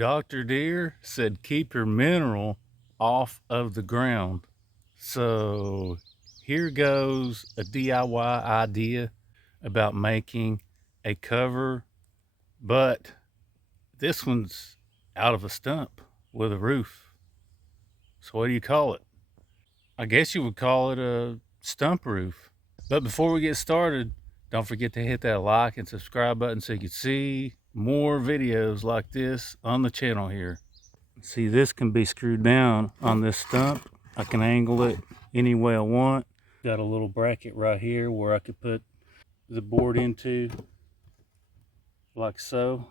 Dr. Deer said keep your mineral off of the ground. So here goes a DIY idea about making a cover, but this one's out of a stump with a roof. So what do you call it? I guess you would call it a stump roof. But before we get started, don't forget to hit that like and subscribe button so you can see more videos like this on the channel here. See, this can be screwed down on this stump. I can angle it any way I want. Got a little bracket right here where I could put the board into, like so,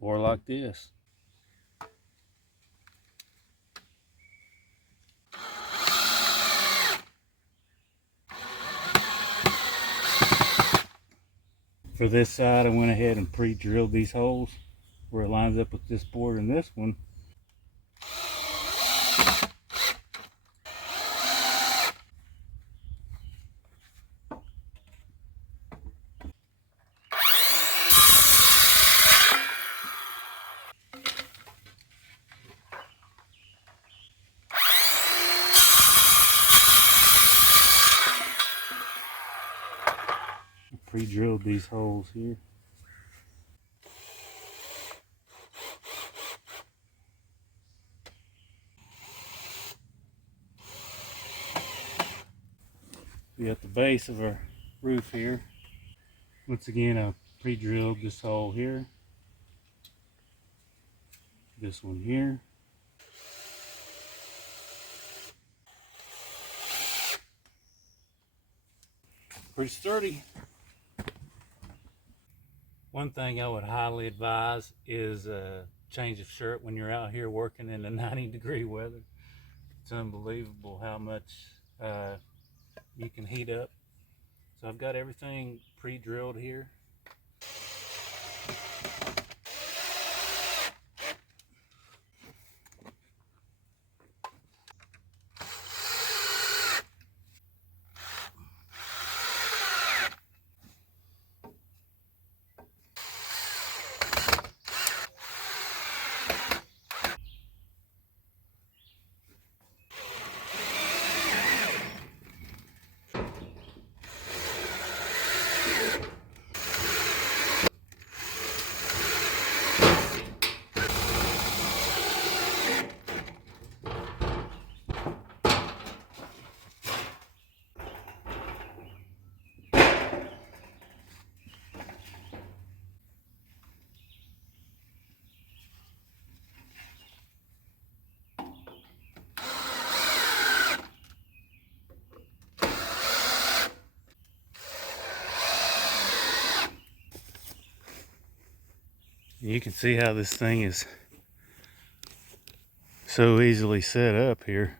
or like this. For this side, I went ahead and pre-drilled these holes where it lines up with this board and this one. Pre-drilled these holes here. We at the base of our roof here. Once again, I pre-drilled this hole here, this one here, pretty sturdy. One thing I would highly advise is a change of shirt when you're out here working in the 90-degree weather. It's unbelievable how much you can heat up. So I've got everything pre-drilled here. You can see how this thing is so easily set up here.